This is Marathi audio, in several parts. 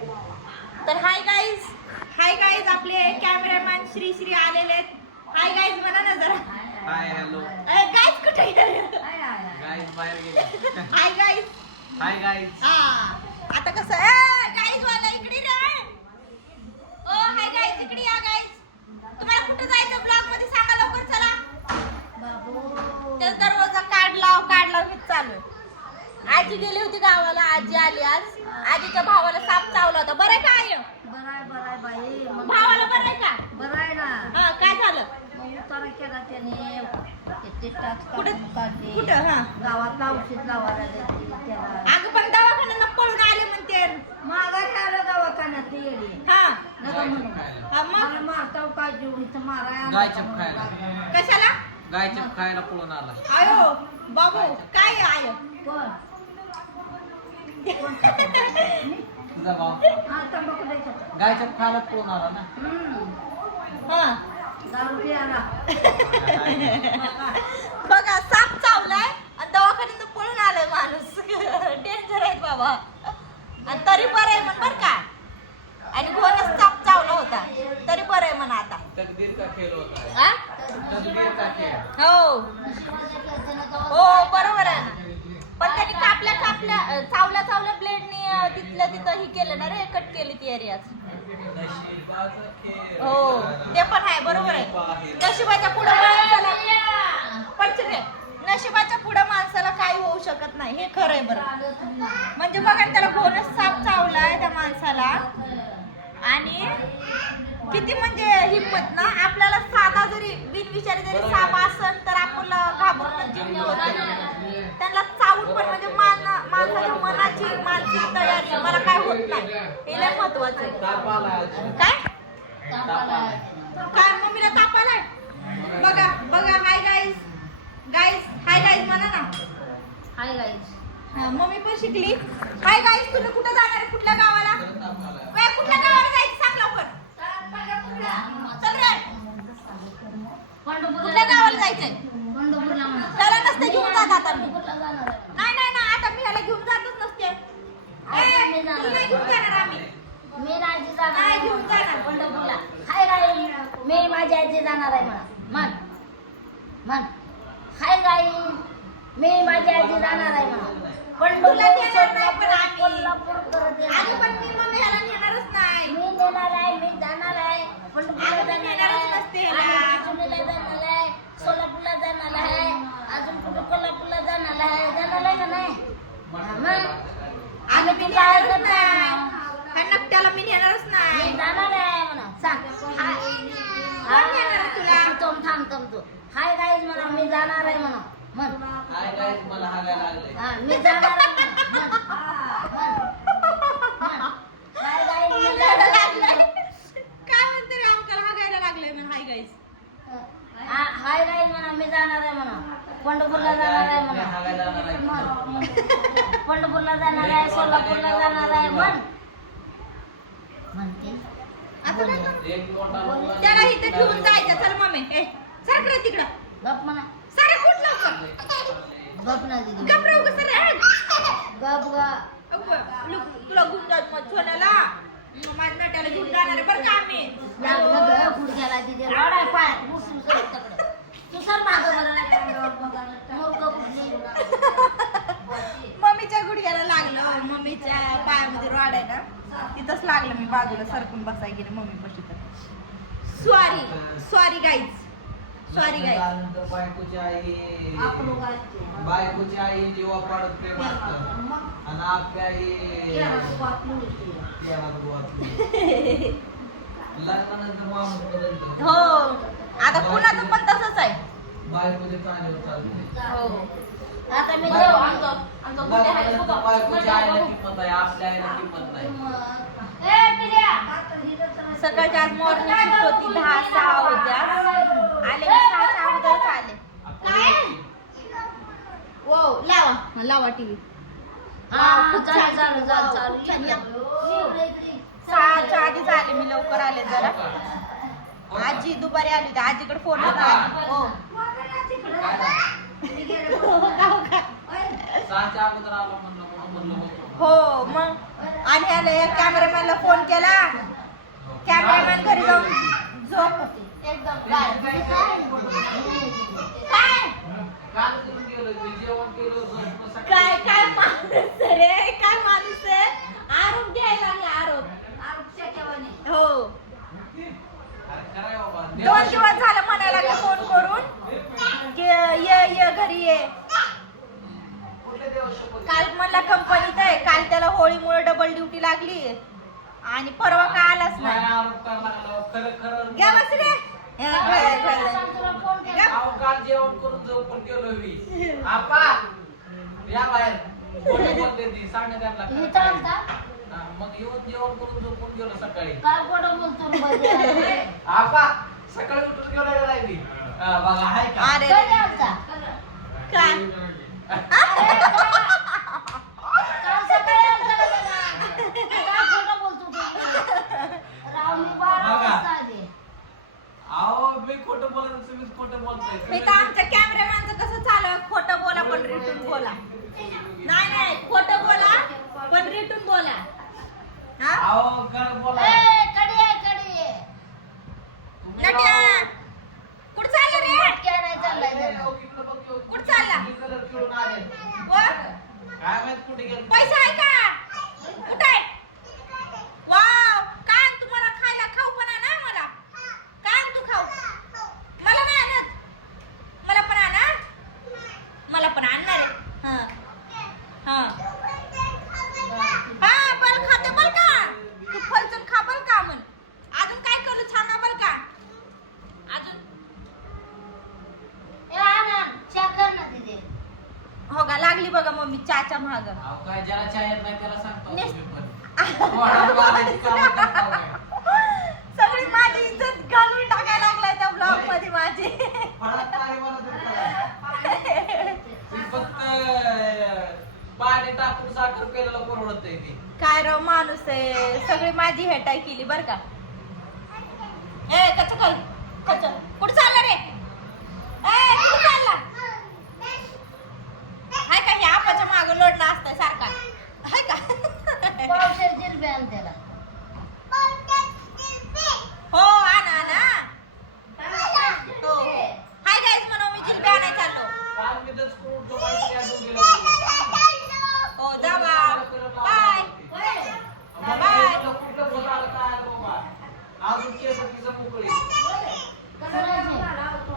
तर हाय गाईज हाय गाईज आपले कॅमेरामॅन श्री श्री आलेले आहेत. हाय गाईज म्हणा ना जरा. हाय हॅलो गाईज कुठे गाईज बाहेर गेले. हाय गाईज हाय गाईज हा. आता कसं? गाईज वाला इकडे रे. ओ हाय गाईज इकडे या गाईज तुम्हाला कुठे जायचं? ब्लॉगमध्ये सांगा लवकर चला. ते दरवाजा काढ लाव काढ लाव चालू आहे. आजी गेली होती गावाला. आजी आली आज. आजीच्या भावाला साप चावला होता. बरं आहे का आई? बराय बराय बाई. मग भावाला बरं आहे का? बराय ना. हा काय झालं? मग उतारा केला त्याने. ते- ते टाच कुठे? काढून काढले कुठं? हा. गावात औषध लावायला देते त्याला. अगं पण दवाखान्याला पळून आले म्हणते. आलं दवाखान्यात येडे. हा. नका म्हणू. हा मग? मला मारताव काय जीव? इथं माराय आणलं गायच्या का खायला. म्हणून. कशाला? गायच्या खायला पळून आला. आयो बाबू काय आयो? कोण? हा तंबाखू द्यायचा गायच्या खायला पळून आला ना? हम्म. हा. दारू पियाला बघा साप चावलाय आणि दवाखान्यात पळून आलाय माणूस. डेंजर आहे बाबा. आणि तरी बरं आहे म्हण बर का. आणि घोरच साप चावला होता. तरी बरं आहे म्हण आता. तकदीर का खेळ होता? तकदीर का खेळ? हो बरोबर आहे ना पण त्यांनी कापल्या कापल्या अं, चावल्या चावल्या ब्लेडनी तिथलं तिथं ही केलं ना रे कट केली ती एरियाच नशिबाचा खेळ. हो ते पण आहे बरोबर आहे. नशिबाच्या पुढे माणसाला पटकन नशिबाच्या पुढे माणसाला काही होऊ शकत नाही हे खरं आहे बरं. म्हणजे बघा त्याला घोणच साप चावलाय त्या माणसाला. आणि किती म्हणजे हिंमत ना आपल्याला साधा जरी बिनविचारी जरी साप असन तर आपल्याला घाबरून जीव त्यांना चावून पण म्हणजे मान माणसाच्या मनाची मानसिक तयारी मला काय होत नाही. महत्वाचं आहे. काय? काय मम्मीला ताप आलाय बघा बघा hi guys guys hi guys म्हणा ना. हाय गाईस हा, मम्मी पण शिकली. हाय गाईज तुम्ही कुठं जाणार? कुठल्या गावाला ताप आलाय काय कुठल्या गावाला जायचं सांग लवकर चल रे कुठल्या गावाला जायचंय पंढरपूरला म्हणा त्याला नसते घेऊन जात आता मी पंढरपूरला जाणार आहे. नाही नाही ना आता मी ह्याला घेऊन जातच नसते ए, तुला नाही घेऊन जाणार आम्ही मी राजी जाणार नाही आहे घेऊन जाणार. पंढरपूरला हाय गाई मी माझी आजी जाणार आहे म्हणा. म्हण. म्हण. हाय गाई मी माझी आजी जाणार आहे म्हणा. पंढरपूर तुला नाही पण आम्ही. अगं पण मी मम्मी ह्याला नेणारच नाही. मी नेणार आहे मी जाणार आहे. पंढरपूरला अगं, मी जाणार नेणारच आहे. नसते चिचुलीला जाणार आहे. सोलापूरला जाणार आहे. अजून कुठे कोल्हापूरला जाणार आहे. जाणार आहे का नाही? हा, मग आम्ही मी तुला ऐकत नाही नाही म्हणा. ह्या नकट्याला मी नेणारच मी नाही जाणार आहे म्हणा सांग हाय कोण नेणार तुला? तू थांब हाय गाईज म्हणा मी जाणार आहे म्हणा. म्हण. हाय गाईज मला हागायला लागले हा मी जाणार आहे म्हणा. म्हण. म्हण. हाय गाईज मी लागायला जाणार आहे. काय म्हणते रे अंकल हागायला लागलाय म्हणून हाय गाईस हा, हाय गाईज म्हणा मी जाणार आहे म्हणा पंढरपूरला जाणार आहे मी म्हणा हागायला जाणार आहे म्हण. पंढरपूरला जाणार आहे सोलापूरला जाणार आहे म्हण. म्हणते. आता काय करू? एक मोठा मुलगा त्याला इथं घेऊन जायचं. चल मम्मी ए. सरक रे तिकडं. गप म्हणा. सारे उठ लवकर. गप ना दिदी गप राहू का सर? गप ग तुला घेऊन जात मग सोन्याला. मग माझ्या नाट्याला घेऊन जाणार आहे बरं का आम्ही? लागलं ग गुडघ्याला दिदी रड आहे पाय. उठ, उठ, उठ तिकडं. तू सर मागं बरं नाही तर बघा. मग गप उठली. मम्मीच्या गुडघ्याला लागलं. मम्मीच्या पायामध्ये रॉड आहे ना. तिथंच लागलं मी बाजूला सरकून बसाय गेले मम्मी पशी तर. Sorry sorry guys sorry guys त्यानंतर बायकोची आई. बायकोची आई जीवा पाडत प्रेम असतं आणि आपली आई. लग्नानंतर माणूस बदलतो हो. आता कुणाचं पण तसंच आहे. बायकोचे चांगले चालते. हो. आता मी देऊ आमचं आमचं मोठे आहे. बायकोच्या आईला किंमत आहे आपल्या आईला किंमत नाही. पिल्या. सकाळची आज मॉर्निंग शिफ्ट होती दहा सहा होत्या आले मी सहाच्या अगोदरच आले. वो लावा. हा, लावा टीव्ही हा. सहाच्या आधीच आले मी लवकर आले जरा. आजी दुपारी आली होती. आजीकडे फोन होता. हो. सहाच्या अगोदर आलो म्हणलं म्हणून म्हणलं बघू. हो मग. आणि ह्याला या कॅमेरामॅनला फोन केला. कॅमेरामॅन घरी जाऊन झोप एकदम काय? काय? माणूस रे? काय माणूस आहे आरोप घ्यायला लागला आरोप. हो. दोन दिवस झालं म्हणायला लागले फोन करून ये ये घरी ये? काल म्हणला कंपनीत आहे. काल त्याला होळीमुळे डबल ड्युटी लागली. आणि परवा का आलाच नाही? घ्या बस रे. हा, घाल, घाल. तुला फोन केला. अहो, काल जेवण करून झोपून गेलो मी. आपा या बाहेर. कोणी बोलते ती सांगा त्यांना. इथं काय. आलता मग येऊन जेवण करून झोपून गेलो सकाळी. काय खोटं बोलतो रे बजे? आपा सकाळी उठून गेलो हा, बघा हाय का? अरे कधी आलता? काय का- काल सकाळी आलता का त्याला? काय खोटं बोलतो तू? राव, मी बारा बघा. वाजता आले. अहो मी खोटं बोलत तुम्हीच खोटं बोलताय मी तर आमच्या कॅमेरामॅनचं कसं चालू आहे खोटं बोला पण रिटून बोला. नाही नाही खोटं बोला पण रिटून बोला. हा? अहो खरं बोला. ए, कडी आहे, कडी आहे. तुम्ही नट्या राव- कुठं चाललं रे काय नाही चाललंय अरे, त्याला. अहो, इकडं बघ, इकडं. कुठं चालला? मी कलर खेळून आले वर काय माहीत कुठे गेलो पैसा आहे का कुठे आहे वाव काय आणू तुम्हाला खायला खाऊ पण आणा मला काय आणू तू खाऊ मला नाही आणत मला पण आणा मला पण आणणार आहे हा हा हा बल खाते बल का तू फलचून खा बल का म्हण अजून काय करू छान बल का अजून ए, आण, आण. चहा कर ना तिथे. हो का लागली बघा मम्मी चाच्या महाग अहो काय ज्याला चाय येत नाही त्याला सांगतो नेस- तुम्ही पण वडापाव आणायची कामं करता काय? सगळी माझी इज्जत घालून टाकायला लागलाय त्या ब्लॉगमध्ये माझी. फळात पाणी. मी फक्त अं, पाणी टाकून साखर प्यायला परवडत ती काय राव माणूस आहे. सगळी माझी हेटाय केली बर का. ए कच कर कच कुठं चालला रे ए कुठं चालला हाय का हे आपाच्या मागं लोडणं असतंय सारखा हाय का पावशेर त्याला. हो आणा आणा हो हाय गाईज म्हणून मी जिलबी आणाय चाललो काल मी तर स्कूल उठलो माहिती आहे, दोन गेलो. हो जावा बाय मला बाय. इथलं कुठलं बोट आलं काय आलं बाबा. अजून केस तिचं मोकळी. कुणाची?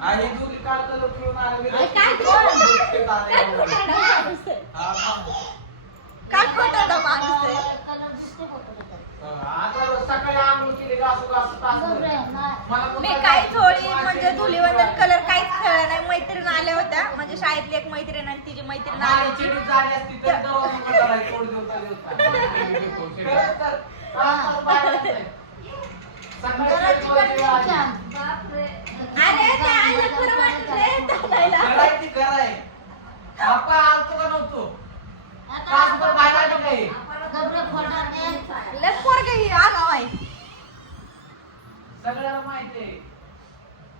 आणि दोघी काल कलर खेळून आले. मी अरे काय दूध खोटं? पीत आले. काय खोटं माणूस आहे? हा, हा. काय खोटं माणूस आहे कलर दिसते का तुला त्यात? आता सकाळी आंघोळ केली घासू घासू तास बघ रे, नाही. मला पण मी काय काहीच होळी माझी म्हणजे दूध धुलीवंदन पीत कलर काहीच खेळला नाही मैत्रीण आल्या होत्या म्हणजे शाळेतली एक मैत्रीण आणि तिची मैत्रीण आली माझी होती चिडीत झाली असती तरी दवाखान्यात उभं राहायचं, थोडं दिवसा दिवसा. खरंच तर, तास तास बाहेर असते. सकाळी जरा एक वाजता तिखट आली. छान. अरे ते आईला खरं वाटलं रे दादाला. कराय ती कराय. आपा आलतो का नव्हतो तासभर बाहेर आली काही गबरे खोटारडे. लय पोरगं ही आगाव आहे सगळ्याला माहिती आहे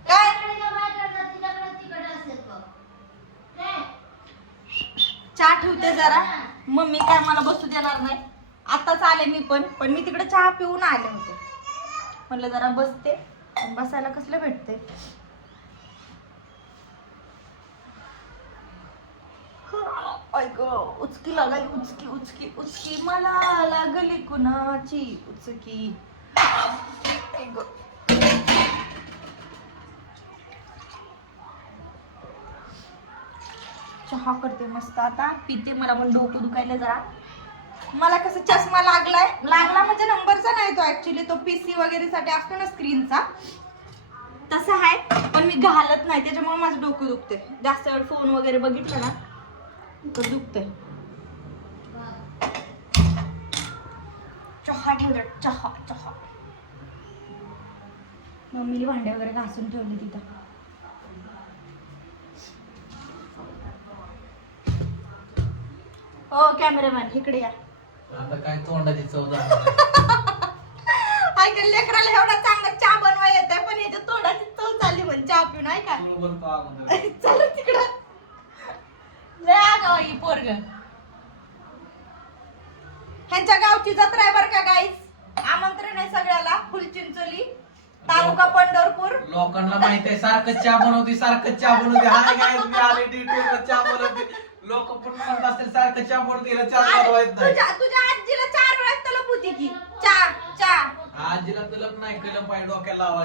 काय तिच्याकडे बाहेर काढतात, तिच्याकडे तिखट असेल बघ. रे, चहा ठेवते जरा. मम्मी काय मला बसू देणार नाही. आताच आले मी पण. पण मी तिकडे चहा पिऊन आले होते. म्हणलं जरा बसते. बसायला कसलं भेटते ऐक उचकी लागली उचकी उचकी उचकी. मला लागली कुणाची उचकी? ऐक. चहा करते मस्त आता. पिते मला पण डोकं दुखायला जरा. मला कसं चष्मा लागलाय. लागला म्हणजे नंबरचा नाही तो ऍक्च्युली तो पीसी वगैरे साठी असतो ना स्क्रीनचा तसा आहे. पण मी घालत नाही. त्याच्यामुळे माझं डोकं दुखते जास्त वेळ फोन वगैरे बघितलं ना तर दुखतंय. चहा ठेवला. चहा चहा. मम्मीने भांडे वगैरे घासून ठेवले तिथं. हो कॅमेरामॅन इकडे या. आता काय तोंडाची चव लेकराला एवढा चांगला चहा बनवा येत पण याच्या तोंडाची चव चालली म्हण चहा पिऊन आहे का चल तिकडं. लय आगाव ही पोरग. ह्यांच्या गावची जत्रा आहे बरं का गाईस आमंत्रण आहे सगळ्याला फुलचिंचोली तालुका पंढरपूर. लोकांना माहीत आहे सारखं चहा बनवते सारखं चहा बनवते. हाय काय मी आले ड्युटीवर चहा बनवते. लोक पण म्हणत असतील सारखं चहा हिला चहा आणि बनवायचं नाही. तुझ्या तुझ्या आजीला चार वेळा तलप होती की. चहा चहा आजीला तुला नाही केलं पाय डोक्याला लावायचं.